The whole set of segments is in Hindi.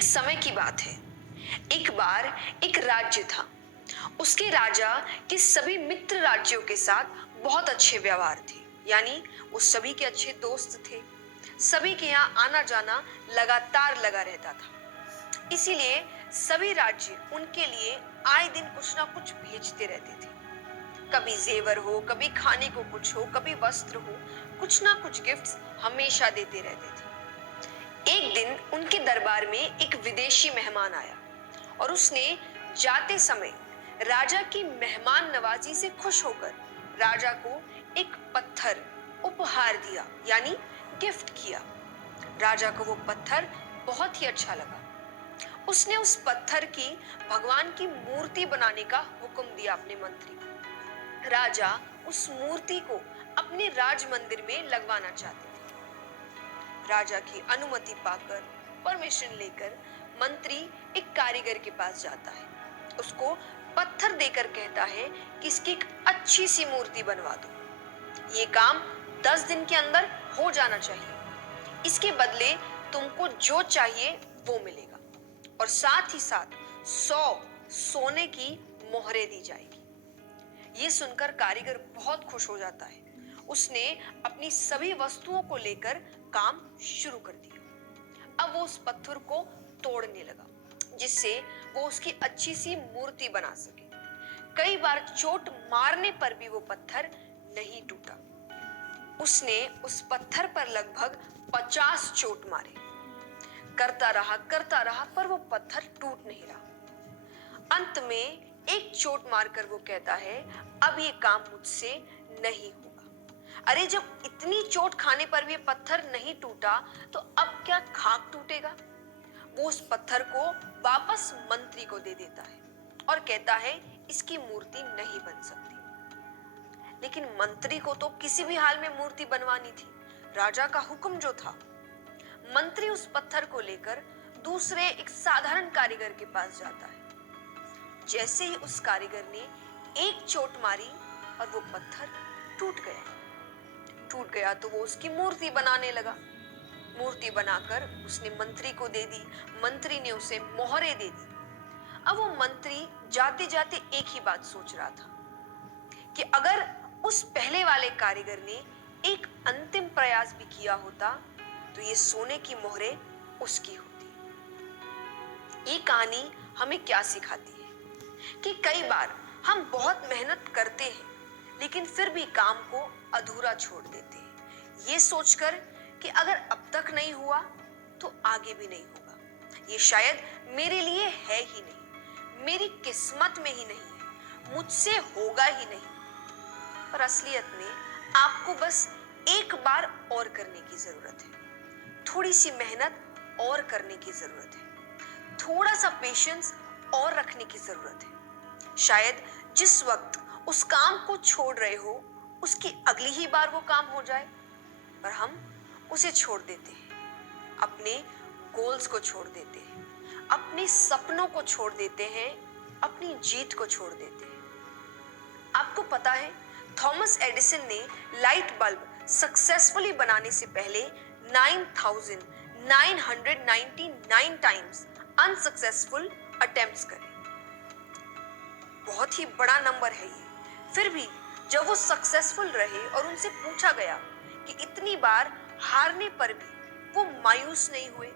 एक समय की बात है। एक बार एक राज्य था। उसके राजा के सभी मित्र राज्यों के साथ बहुत अच्छे व्यवहार थे। यानी वो सभी के अच्छे दोस्त थे। सभी के यहाँ आना जाना लगातार लगा रहता था। इसीलिए सभी राज्य उनके लिए आए दिन कुछ ना कुछ भेजते रहते थे। कभी जेवर हो, कभी खाने को कुछ हो, कभी वस्त्र हो, कुछ ना कुछ गिफ्ट्स हमेशा देते रहते थे। एक दिन उनके दरबार में एक विदेशी मेहमान आया और उसने जाते समय राजा की मेहमान नवाजी से खुश होकर राजा को एक पत्थर उपहार दिया, यानी गिफ्ट किया। राजा को वो पत्थर बहुत ही अच्छा लगा। उसने उस पत्थर की भगवान की मूर्ति बनाने का हुक्म दिया अपने मंत्री को। राजा उस मूर्ति को अपने राज मंदिर में लगवाना चाहते थे। राजा की अनुमति पाकर, परमिशन लेकर मंत्री एक कारीगर के पास जाता है। उसको पत्थर देकर कहता है कि इसकी एक अच्छी सी मूर्ति बनवा दो। ये काम 10 दिन के अंदर हो जाना चाहिए। इसके बदले तुमको जो चाहिए वो मिलेगा और साथ ही साथ 100 सोने की मोहरें दी जाएगी। ये सुनकर कारीगर बहुत खुश हो जाता है। उसने अपनी सभी वस्तुओं को लेकर काम शुरू कर दिया। अब वो उस पत्थर को तोड़ने लगा, जिससे वो उसकी अच्छी सी मूर्ति बना सके। कई बार चोट मारने पर भी वो पत्थर नहीं टूटा। उसने उस पत्थर पर लगभग 50 चोट मारे। करता रहा पर वो पत्थर टूट नहीं रहा। अंत में एक चोट मारकर वो कहता है, अब ये काम मुझसे नहीं होगा। अरे जब इतनी चोट खाने पर भी ये पत्थर नहीं टूटा तो अब क्या खाक टूटेगा। वो उस पत्थर को वापस मंत्री को दे देता है और कहता है इसकी मूर्ति नहीं बन सकती। लेकिन मंत्री को तो किसी भी हाल में मूर्ति बनवानी थी, राजा का हुक्म जो था। मंत्री उस पत्थर को लेकर दूसरे एक साधारण कारीगर के पास जाता है। जैसे ही उस कारीगर ने एक चोट मारी और वो पत्थर टूट गया तो वो उसकी मूर्ति बनाने लगा। मूर्ति बनाकर उसने मंत्री को दे दी। मंत्री ने उसे मोहरें दे दी। अब वो मंत्री जाते जाते एक ही बात सोच रहा था कि अगर उस पहले वाले कारीगर ने एक अंतिम प्रयास भी किया होता तो ये सोने की मोहरें उसकी होती। ये कहानी हमें क्या सिखाती है कि कई बार हम बहुत मेहनत करते हैं लेकिन फिर भी काम को अधूरा छोड़ देते हैं, ये सोचकर कि अगर अब तक नहीं हुआ तो आगे भी नहीं होगा। ये शायद मेरे लिए है ही नहीं, मेरी किस्मत में ही नहीं है, मुझसे होगा ही नहीं। पर असलियत में आपको बस एक बार और करने की जरूरत है, थोड़ी सी मेहनत और करने की जरूरत है, थोड़ा सा पेशेंस और रखने की जरूरत है। शायद जिस वक्त उस काम को छोड़ रहे हो उसकी अगली ही बार वो काम हो जाए, पर हम उसे छोड़ देते हैं, अपने गोल्स को छोड़ देते हैं, अपने सपनों को छोड़ देते हैं, अपनी जीत को छोड़ देते हैं। आपको पता है थॉमस एडिसन ने लाइट बल्ब सक्सेसफुली बनाने से पहले 9,999 टाइम्स अनसक्सेसफुल अटेम्प्ट्स करे। बहुत ही बड़ा नंबर है ये। फिर भी जब वो सक्सेसफुल रहे और उनसे पूछा गया कि इतनी बार हारने पर भी वो मायूस नहीं हुए,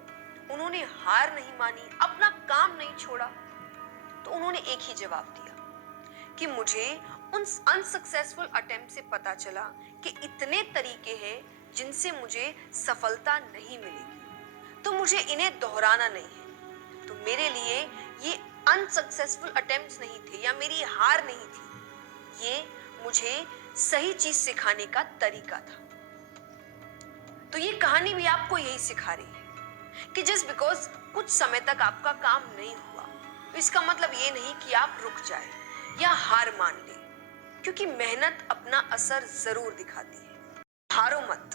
उन्होंने हार नहीं मानी, अपना काम नहीं छोड़ा, तो उन्होंने एक ही जवाब दिया कि मुझे उन अनसक्सेसफुल अटेम्प्ट से पता चला कि इतने तरीके हैं जिनसे मुझे सफलता नहीं मिलेगी, तो मुझे इन्हें दोहराना नहीं है। तो मेरे लिए ये अनसक्सेसफुल अटेम्प्ट्स नहीं थे या मेरी हार नहीं थी, ये मुझे सही चीज सिखाने का तरीका था। तो ये कहानी भी आपको यही सिखा रही है कि जस्ट बिकॉज कुछ समय तक आपका काम नहीं हुआ तो इसका मतलब ये नहीं कि आप रुक जाए या हार मान ले, क्योंकि मेहनत अपना असर जरूर दिखाती है। हारो मत।